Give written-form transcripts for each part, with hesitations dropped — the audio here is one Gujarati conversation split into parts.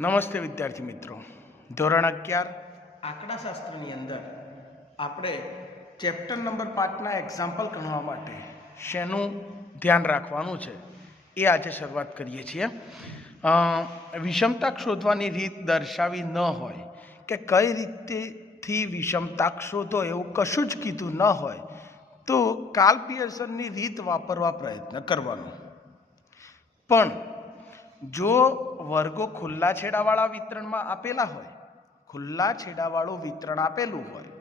નમસ્તે વિદ્યાર્થી મિત્રો, ધોરણ 11 આંકડાશાસ્ત્રની અંદર આપણે ચેપ્ટર નંબર 5ના એક્ઝામ્પલ ગણવા માટે શેનું ધ્યાન રાખવાનું છે એ આજે શરૂઆત કરીએ છીએ. વિષમતાક શોધવાની રીત દર્શાવી ન હોય કે કઈ રીતથી વિષમતાક શોધો એવું કશું જ કીધું ન હોય તો કાર્લ પિયર્સનની રીત વાપરવા પ્રયત્ન કરવાનો. પણ જો વર્ગો ખુલ્લા છેડાવાળા વિતરણમાં આપેલા હોય, ખુલ્લા છેડાવાળું વિતરણ આપેલું હોય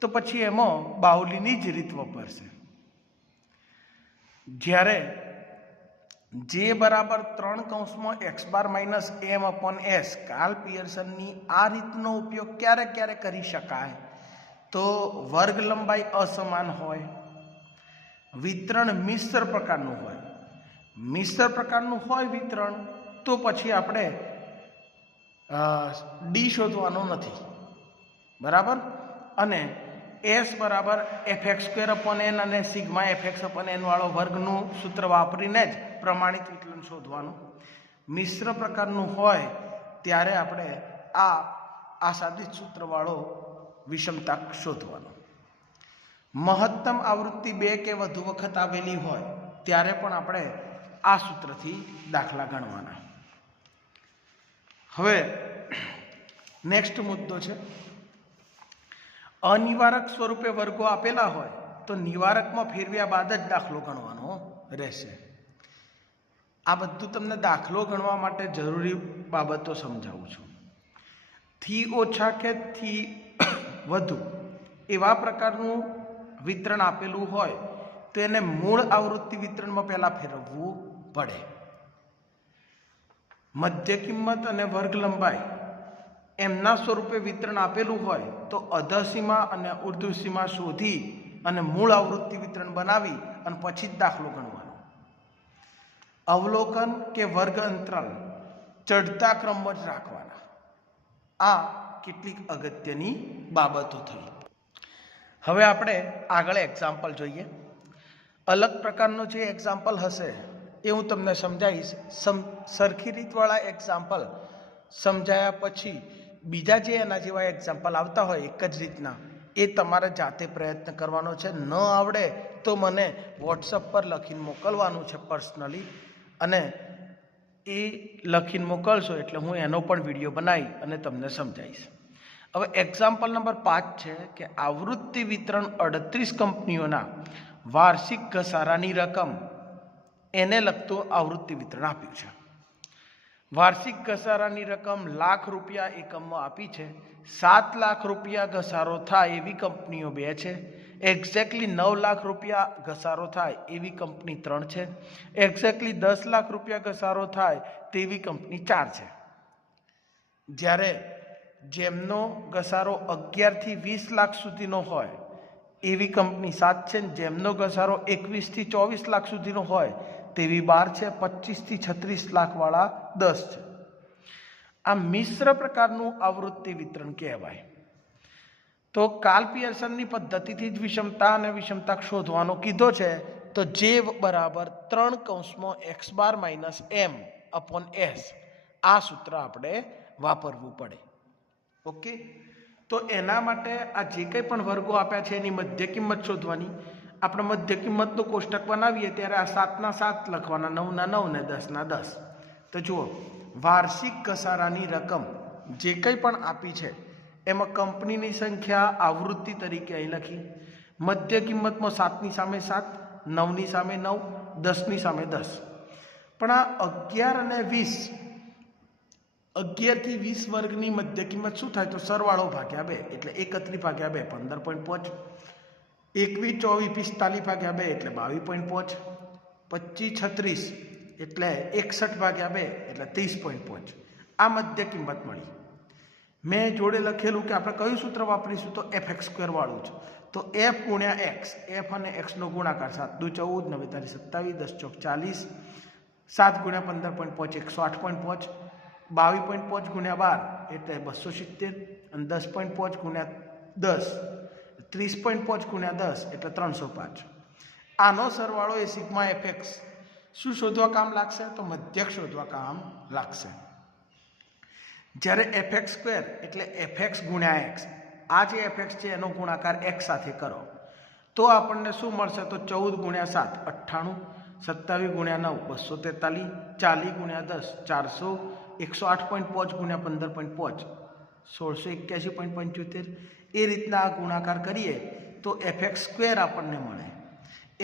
તો પછી એમાં બાઉલીની જ રીત વપરશે. જ્યારે જે બરાબર 3 x બાર minus m upon s Karl પિયર્સનની આ રીતનો ઉપયોગ ક્યારે ક્યારે કરી શકાય તો વર્ગ લંબાઈ અસમાન હોય, વિતરણ મિશ્ર પ્રકારનું હોય. મિશ્ર પ્રકારનું હોય વિતરણ તો પછી આપણે ડી શોધવાનું નથી, બરાબર. અને એસ બરાબર fx² અપોન n અને સિગ્મા fx અપોન n વાળો વર્ગનું સૂત્ર વાપરીને જ પ્રમાણિત વિકલન શોધવાનું. મિશ્ર પ્રકારનું હોય ત્યારે આપણે આ સાદિત સૂત્રવાળો વિષમતાક શોધવાનો. મહત્તમ આવૃત્તિ 2 કે વધુ વખત આવેલી હોય ત્યારે પણ આપણે આ સૂત્રથી દાખલા ગણવાના. હવે નેક્સ્ટ મુદ્દો છે, અનિવારક સ્વરૂપે વર્ગો આપેલા હોય તો નિવારકમાં ફેરવ્યા બાદ જ દાખલો ગણવાનો રહેશે. આ બધું તમને દાખલો ગણવા માટે જરૂરી બાબતો સમજાવું છું. થી ઓછા કે થી વધુ એવા પ્રકારનું વિતરણ આપેલું હોય તો એને મૂળ આવૃત્તિ વિતરણમાં પહેલાં ફેરવવું પડે. મધ્ય કિંમત અને વર્ગ લંબાઈ એમના સ્વરૂપે વિતરણ આપેલું હોય તો અધસીમા અને ઉર્ધ્વસીમા શોધી અને મૂળ આવૃત્તિ વિતરણ બનાવી અને પછી જ દાખલો ગણવાનો. અવલોકન કે વર્ગ અંતરાલ ચડતા ક્રમમાં જ રાખવાના. આ કેટલીક અગત્યની બાબતો થઈ. હવે આપણે આગળ એક્ઝામ્પલ જોઈએ. અલગ પ્રકારનો જે એક્ઝામ્પલ હશે એ હું તમને સમજાવીશ. સરખી રીતવાળા એક્ઝામ્પલ સમજાયા પછી બીજા જે એના જેવા એક્ઝામ્પલ આવતા હોય એક જ રીતના એ તમારે જાતે પ્રયત્ન કરવાનો છે. ન આવડે તો મને વોટ્સઅપ પર લખીને મોકલવાનું છે પર્સનલી, અને એ લખીને મોકલશો એટલે હું એનો પણ વિડીયો બનાવી અને તમને સમજાવીશ. હવે એક્ઝામ્પલ નંબર 5 છે કે આવૃત્તિ વિતરણ 38 કંપનીઓના વાર્ષિક ઘસારાની રકમ એને લગતું આવૃત્તિ વિતરણ આપ્યું છે. વાર્ષિક ઘસારાની રકમ લાખ રૂપિયા એકમમાં આપી છે. 7 લાખ રૂપિયા ઘસારો થાય એવી કંપનીઓ 2 છે. એક્ઝેક્ટલી 9 લાખ રૂપિયા ઘસારો થાય એવી કંપની 3 છે. એક્ઝેક્ટલી 10 લાખ રૂપિયા ઘસારો થાય તેવી કંપની 4 છે. જ્યારે જેમનો ઘસારો 11 થી 20 લાખ સુધીનો હોય એવી કંપની 7 છે. જેમનો ઘસારો 21 થી 24 લાખ સુધીનો હોય તેવી 12 છે. 25 થી 36 લાખવાળા 10 છે. આ મિશ્ર પ્રકારનું આવૃત્તિ વિતરણ કહેવાય. તો કાર્લ પિયર્સનની પદ્ધતિથી જ વિષમતા અને વિષમતાક શોધવાનો કીધો છે. તો જે બરાબર 3 x બાર માઇનસ m અપોન s આ સૂત્ર આપણે વાપરવું પડે. ઓકે, તો એના માટે આ જે કંઈ પણ વર્ગો આપ્યા છે એની મધ્ય કિંમત શોધવાની. આપણે મધ્ય કિંમતનું કોષ્ટક બનાવીએ ત્યારે આ 7 ના 7 લખવાના, 9 ના 9 ને 10 ના 10. તો જુઓ, વાર્ષિક ઘસારાની રકમ જે કંઈ પણ આપી છે એમાં કંપનીની સંખ્યા આવૃત્તિ તરીકે અહીં લખી. મધ્ય કિંમતમાં 7ની સામે 7, 9ની સામે 9, 10ની સામે 10. પણ આ 11 અને 20, 11 થી 20 વર્ગની મધ્ય કિંમત શું થાય તો સરવાળો ભાગ્યા 2 એટલે 31 ભાગ્યા 2 15.5, 21 24 45 ભાગ્યા 2 એટલે 22.5, 25 36 એટલે 61 ભાગ્યા 2 એટલે 30.5. આ મધ્ય કિંમત મળી. મેં જોડે લખેલું કે આપણે કયું સૂત્ર વાપરીશું તો fx² વાળું છે. તો f ગુણ્યા x, f અને x નો ગુણાકાર 7 દુ 14, 9 તારી 27, 10 ચોક 40, 7 ગુણ્યા 15.5 108.5, 22.5 ગુણ્યા 12 એટલે 270, અને 10.5 ગુણ્યા 10 30.5 ગુણ્યા 10 એટલે 305. આનો સરવાળો એ સિગ્મા fx શું શોધવા કામ લાગશે તો મધ્યક શોધવા કામ લાગશે. જ્યારે એફએક્સ સ્ક્વેર એટલે એફએક્સ ગુણ્યા એક્સ, આ જે એફએક્સ છે એનો ગુણાકાર એક્સ સાથે કરો તો આપણને શું મળશે? તો 14 ગુણ્યા 7 98, 27 ગુણ્યા 9 243, 40 ગુણ્યા 10 400, 108.5 ગુણ્યા 15.5 1681.75. એ રીતના આ ગુણાકાર કરીએ તો એફએક્સ સ્ક્વેર આપણને મળે.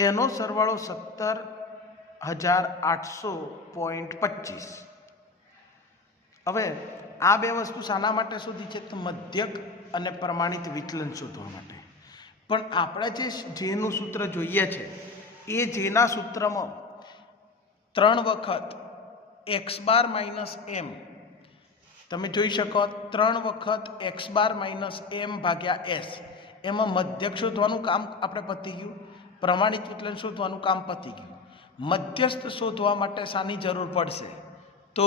એનો સરવાળો 17,800.25. હવે આ બે વસ્તુ શાના માટે શોધી છે? તો મધ્યક અને પ્રમાણિત વિચલન શોધવા માટે. પણ આપણે જેનું સૂત્ર જોઈએ છે એ જેના સૂત્રમાં 3 વખત એક્સ બાર માઇનસ એમ, તમે જોઈ શકો 3 વખત એક્સ બાર માઇનસ એમ ભાગ્યા એસ, એમાં મધ્યક શોધવાનું કામ આપણે પતી ગયું, પ્રમાણિત વિચલન શોધવાનું કામ પતી ગયું. મધ્યસ્થ શોધવા માટે શાની જરૂર પડશે? તો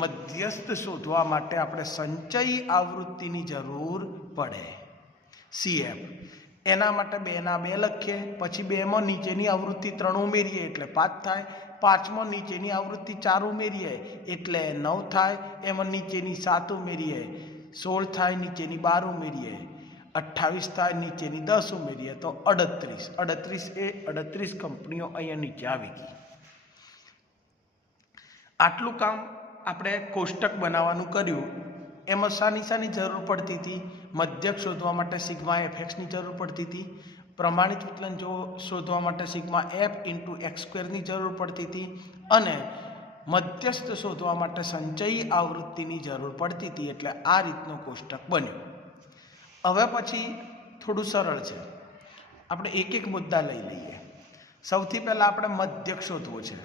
મધ્યસ્થ શોધવા માટે આપણે સંચયી આવૃત્તિની જરૂર પડે, CF. એના માટે 2 ના 2 લખીએ, પછી 2માં નીચેની આવૃત્તિ 3 ઉમેરીએ એટલે 5 થાય, 5માં નીચેની આવૃત્તિ 4 ઉમેરીએ એટલે 9 થાય, એમાં નીચેની 7 ઉમેરીએ 16 થાય, નીચેની 12 ઉમેરીએ 28 થાય, નીચેની 10 ઉમેરીએ તો 38. 38 કંપનીઓ અહીંયા નીચે આવી ગઈ. આટલું કામ આપણે કોષ્ટક બનાવવાનું કર્યું. એમાં શાની જરૂર પડતી હતી? મધ્યક શોધવા માટે સિગ્મા એફએક્સની જરૂર પડતી હતી, પ્રમાણિત વિચલન શોધવા માટે સિગ્મા એફ ઇન્ટુ એક્સ સ્ક્વેરની જરૂર પડતી હતી, અને મધ્યસ્થ શોધવા માટે સંચયી આવૃત્તિની જરૂર પડતી હતી. એટલે આ રીતનું કોષ્ટક બન્યું. હવે પછી થોડું સરળ છે, આપણે એક એક મુદ્દા લઈ લઈએ. સૌથી પહેલાં આપણે મધ્યક શોધવો છે.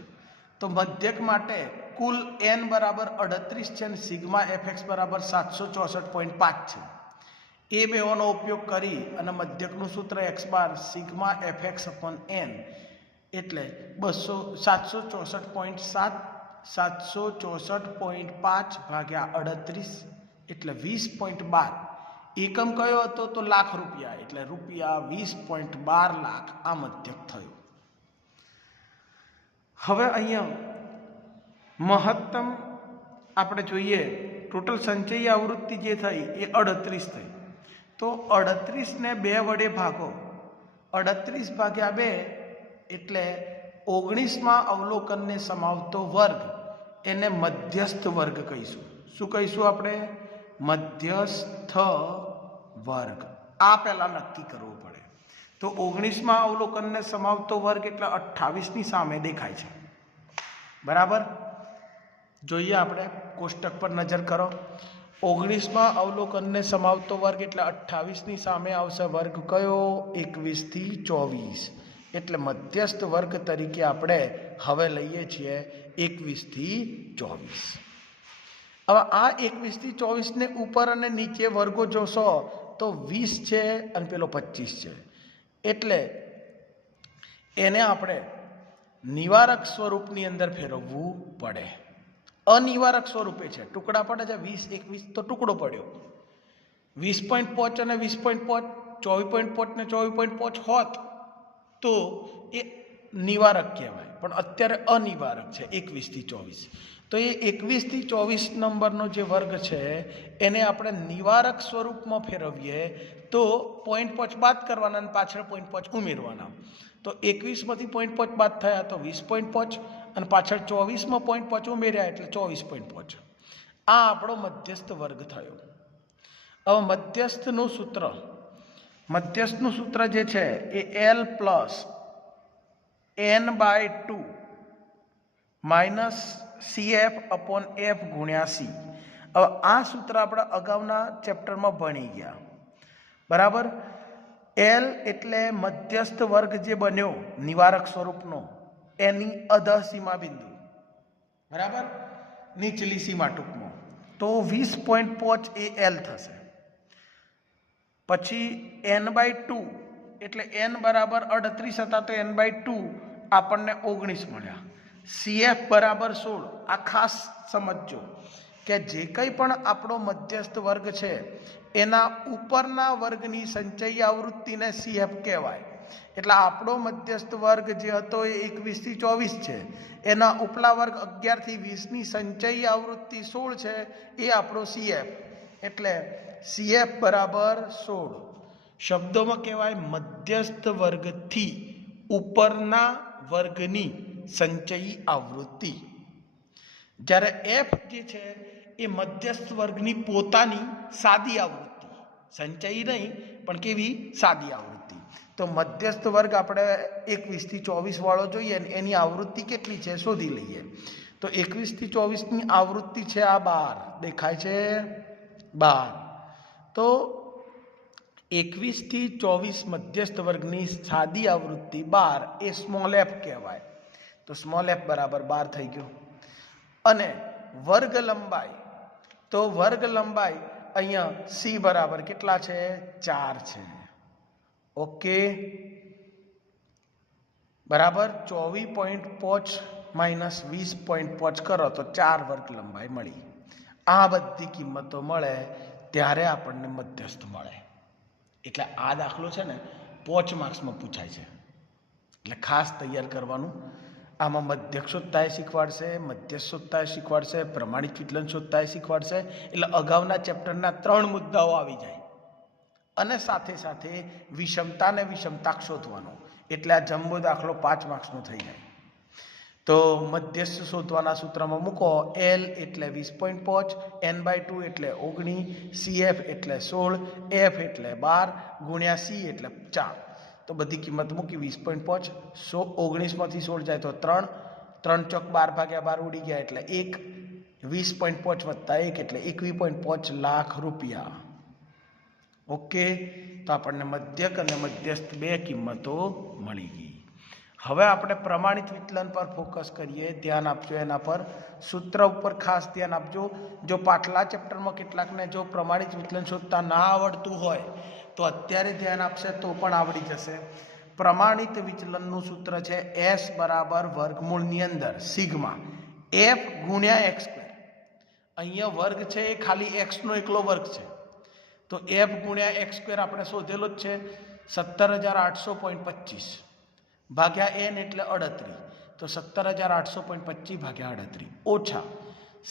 તો મધ્યક માટે કુલ n બરાબર 38 છે અને સિગ્મા એફએક્સ બરાબર 764.5 છે. એ બેઓનો ઉપયોગ કરી અને મધ્યકનું સૂત્ર x bar sigma FX upon n એટલે 764.5 ભાગ્યા 38 એટલે 20.12. એકમ કયો હતો? તો લાખ રૂપિયા, એટલે રૂપિયા 20.12 લાખ આ મધ્યક થયું. હવે અહીંયા મહત્તમ આપણે જોઈએ, ટોટલ સંચયી આવૃત્તિ જે થઈ એ 38 થઈ. તો 38 ને 2 વડે ભાગો, 38 ભાગ્યા 2 એટલે 19માં અવલોકનને સમાવતો વર્ગ, એને મધ્યસ્થ વર્ગ કહીશું. શું કહીશું આપણે? મધ્યસ્થ વર્ગ. આ પહેલાં નક્કી કરવું પડે. તો 19માં અવલોકનને સમાવતો વર્ગ એટલે 28ની સામે દેખાય છે, બરાબર? જોઈએ આપણે કોષ્ટક પર નજર કરો. 19માં અવલોકનને સમાવતો વર્ગ એટલે 28ની સામે આવશે વર્ગ કયો? 21 થી 24. એટલે મધ્યસ્થ વર્ગ તરીકે આપણે હવે લઈએ છીએ 21 થી 24. હવે આ 21 થી 24 ને ઉપર અને નીચે વર્ગો જોશો તો 20 છે અને પેલો 25 છે. એટલે એને આપણે નિવારક સ્વરૂપની અંદર ફેરવવું પડે. અનિવારક સ્વરૂપે છે, ટુકડા પડે છે. 20 21 તો ટુકડો પડ્યો, 20.5 અને 20.5, 24.5 ને 24.5 હોત તો એ નિવારક કહેવાય, પણ અત્યારે અનિવારક છે 21 થી 24. તો એ 21 થી 24 નંબરનો જે વર્ગ છે એને આપણે નિવારક સ્વરૂપમાં ફેરવીએ તો 0.5 બાદ કરવાના અને પાછળ 0.5 ઉમેરવાના. તો 21માંથી 0.5 બાદ થયા તો 20.5 અને પાછળ 24માં 0.5 ઉમેર્યા એટલે 24.5. આ આપણો મધ્યસ્થ વર્ગ થયો. હવે મધ્યસ્થનું સૂત્ર જે છે એ L plus n/2 minus CF upon F ગુણ્યા C. હવે આ સૂત્ર આપણે અગાઉના ચેપ્ટરમાં ભણી ગયા, બરાબર? L એટલે મધ્યસ્થ વર્ગ જે બન્યો નિવારક સ્વરૂપનો, એની અધઃ સીમા બિંદુ, બરાબર? નીચલી સીમા ટૂંકમાં. તો 20.5 એ L થશે. પછી n/2 એટલે n બરાબર 38 હતા તો n/2 આપણને 19 મળ્યા. CF બરાબર 16. આ ખાસ સમજજો કે જે કંઈ પણ આપણો મધ્યસ્થ વર્ગ છે એના ઉપરના વર્ગની સંચયી આવૃત્તિને CF કહેવાય. એટલે આપણો મધ્યસ્થ વર્ગ જે હતો એ 21 થી 24 છે, એના ઉપલા વર્ગ 11 થી 20ની સંચયી આવૃત્તિ 16 છે, એ આપણો CF. એટલે CF બરાબર 16. શબ્દોમાં કહેવાય મધ્યસ્થ વર્ગથી ઉપરના વર્ગની સંચયી આવૃત્તિ. જ્યારે F જે છે એ મધ્યસ્થ વર્ગની પોતાની સાદી આવૃત્તિ, સંચયી નહીં પણ કેવી સાદી આવૃત્તિ. તો મધ્યસ્થ વર્ગ આપણે 21 થી 24 વાળો જોઈએ ને એની આવૃત્તિ કેટલી છે શોધી લઈએ. તો 21 થી 24ની આવૃત્તિ છે આ 12, દેખાય છે 12. તો 21 થી 24 મધ્યસ્થ વર્ગની સાદી આવૃત્તિ 12 એ સ્મોલ f કહેવાય. તો સ્મોલ f બરાબર 12 થઈ ગયો. અને વર્ગ લંબાઈ, તો વર્ગ લંબાઈ અહીંયા C બરાબર કેટલા છે 4 છે. ઓકે, બરાબર 24.5 માઇનસ 20.5 કરો તો 4 વર્ગ લંબાઈ મળી. આ બધી કિંમતો મળે ત્યારે આપણને મધ્યસ્થ મળે. એટલે આ દાખલો છે ને 5 માર્ક્સમાં પૂછાય છે, એટલે ખાસ તૈયાર કરવાનું. આમાં મધ્યક શોધતા શીખવાડશે, મધ્યસ્થ શોધતા શીખવાડશે, પ્રમાણિત વિચલન શોધતા શીખવાડશે. એટલે અગાઉના ચેપ્ટરના 3 મુદ્દાઓ આવી જાય. અને સાથે સાથે વિષમતા અને વિષમતાક શોધવાનો. એટલે આ જમ્બો દાખલો 5 માર્ક્સનો થઈ જાય. તો મધ્યસ્થ શોધવાના સૂત્રમાં મૂકો. L એટલે 20.5, n/2 એટલે 19, CF એટલે 16, F એટલે 12 ગુણ્યા C એટલે 4. તો બધી કિંમત મૂકી. 20.5 19માંથી 16 જાય તો 3, 3 ચોક 12 ભાગ્યા 12 ઉડી ગયા એટલે 1, 20.5 વત્તા 1 એટલે 21.5 લાખ રૂપિયા. ઓકે, તો આપણને મધ્યક અને મધ્યસ્થ 2 કિંમતો મળી ગઈ. હવે આપણે પ્રમાણિત વિચલન પર ફોકસ કરીએ. ધ્યાન આપજો એના પર, સૂત્ર ઉપર ખાસ ધ્યાન આપજો. જો પાછલા ચેપ્ટરમાં કેટલાકને જો પ્રમાણિત વિચલન શોધતા ના આવડતું હોય તો અત્યારે ધ્યાન આપશે તો પણ આવડી જશે. પ્રમાણિત વિચલનનું સૂત્ર છે S બરાબર વર્ગમૂળની અંદર સિગ્મા F ગુણ્યા x². અહીંયા વર્ગ છે એ ખાલી x નો એકલો વર્ગ છે, તો F ગુણ્યા x² આપણે શોધેલો જ છે. 17,825 ભાગ્યા n એટલે 38, તો 17,825 ભાગ્યા 38 ઓછા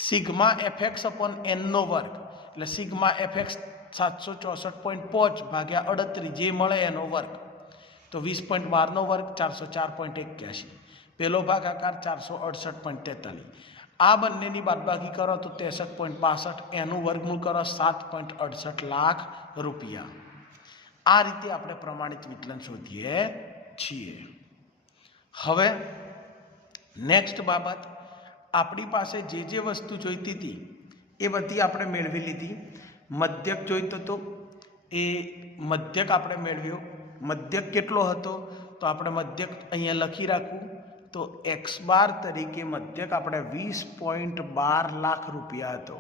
સિગ્મા fx અપોન n નો વર્ગ, એટલે સિગ્મા fx 764.5 ભાગ્યા 38 જે મળે એનો વર્ગ. તો 20.12 નો વર્ગ 404.81, પેલો ભાગાકાર 468.43. આ બંનેની બાદબાકી કરો તો 63.62, એનું વર્ગમૂળ કરો 7.68 લાખ રૂપિયા. આ રીતે આપણે પ્રમાણિત વિચલન શોધીએ છીએ. હવે નેક્સ્ટ બાબત, આપણી પાસે જે વસ્તુ જોઈતી હતી એ બધી આપણે મેળવી લીધી. મધ્યક જોઈતો હતો એ મધ્યક આપણે મેળવ્યો. મધ્યક કેટલો હતો તો આપણે મધ્યક અહીંયા લખી રાખવું. તો x² તરીકે મધ્યક આપણે 20.12 લાખ રૂપિયા હતો.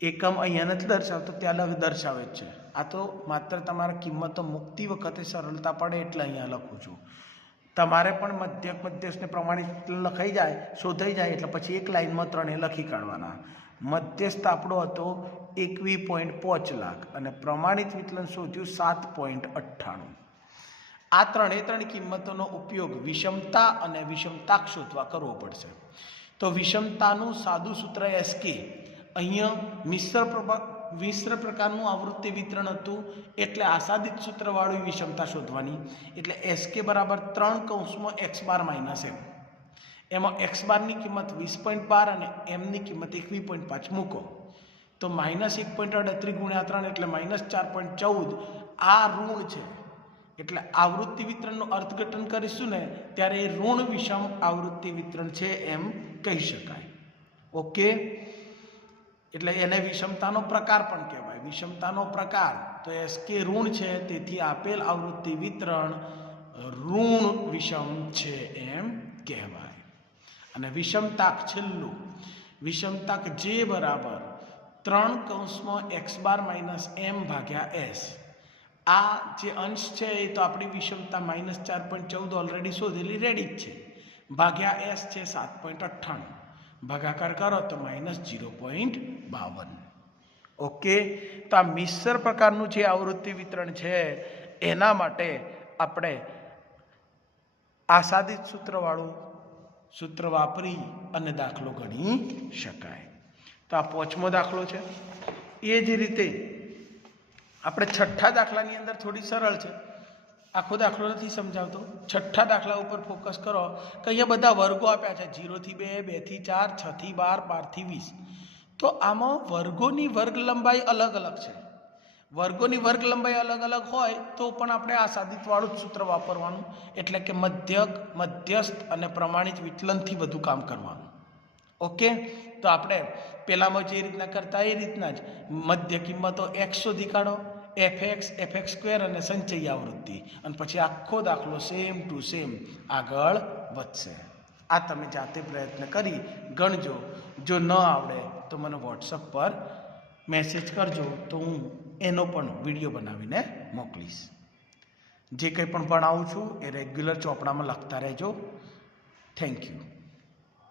એકમ અહીંયા નથી દર્શાવતો, ત્યાં દર્શાવે જ છે. આ તો માત્ર તમારા કિંમતો મૂકતી વખતે સરળતા પડે એટલે અહીંયા લખું છું. તમારે પણ મધ્યક મધ્યસ્થને પ્રમાણિત લખાઈ જાય, શોધાઈ જાય એટલે પછી એક લાઈનમાં 3 લખી કાઢવાના. મધ્યસ્થ આપણો હતો 21.5 લાખ અને પ્રમાણિત વિચલન શોધ્યું 7.98. આ 3 કિંમતોનો ઉપયોગ વિષમતા અને વિષમતાક શોધવા કરવો પડશે. તો વિષમતાનું સાદું સૂત્ર SK. અહીંયા મિશ્ર પ્રકારનું આવૃત્તિ વિતરણ હતું એટલે આસાદિત સૂત્રવાળું વિષમતા શોધવાની. એટલે SK બરાબર 3 કૌંસમાં x² માઇનસ m. એમાં x² ની કિંમત 20.12 અને m ની કિંમત 21.5 મૂકો. તો -1.38 ગુણ્યા 3 એટલે -4.14. આ ઋણ છે એટલે આવૃત્તિ વિતરણનું અર્થઘટન કરીશું ને ત્યારે એ ઋણ વિષમ આવૃત્તિ વિતરણ છે એમ કહી શકાય. ઓકે, એટલે એને વિષમતાનો પ્રકાર પણ કહેવાય. વિષમતાનો પ્રકાર તો SK ઋણ છે, તેથી આપેલ આવૃત્તિ વિતરણ ઋણ વિષમ છે એમ કહેવાય. અને વિષમતાક છેલ્લું, વિષમતાક J બરાબર 3 કૌંસમાં x² માઇનસ m ભાગ્યા s. આ જે અંશ છે એ તો આપણી વિષમતા -4.14 ઓલરેડી શોધેલી રેડી જ છે, ભાગ્યા s છે 7.98, ભાગાકાર કરો તો -0.52. ઓકે, તો આ મિશ્ર પ્રકારનું જે આવૃત્તિ વિતરણ છે એના માટે આપણે આસાદિત સૂત્રવાળું સૂત્ર વાપરી અને દાખલો ગણી શકાય. તો આ 5મો દાખલો છે. એ જ રીતે આપણે 6થા દાખલાની અંદર થોડી સરળ છે, આખો દાખલો નથી સમજાવતો. 6થા દાખલા ઉપર ફોકસ કરો કે અહીંયા બધા વર્ગો આપ્યા છે, 0 થી 2, 2 થી 4, 6 થી 12, 12 થી 20. તો આમાં વર્ગોની વર્ગ લંબાઈ અલગ અલગ છે. વર્ગોની વર્ગ લંબાઈ અલગ અલગ હોય તો પણ આપણે આસાદિતવાળું જ સૂત્ર વાપરવાનું, એટલે કે મધ્યક, મધ્યસ્થ અને પ્રમાણિત વિચલનથી બધું કામ કરવાનું. ઓકે, તો આપણે પહેલામાં જે રીતના કરતા એ રીતના જ મધ્ય કિંમતો x શોધી કાઢો, fx સ્ક્વેર અને સંચય આવૃત્તિ, અને પછી આખો દાખલો સેમ ટુ સેમ આગળ વધશે. આ તમે જાતે પ્રયત્ન કરી ગણજો. જો ન આવડે તો મને વોટ્સઅપ પર મેસેજ કરજો, તો હું એનો પણ વિડીયો બનાવીને મોકલીશ. જે કંઈ પણ ભણાવું છું એ રેગ્યુલર ચોપડામાં લખતા રહેજો. Thank you.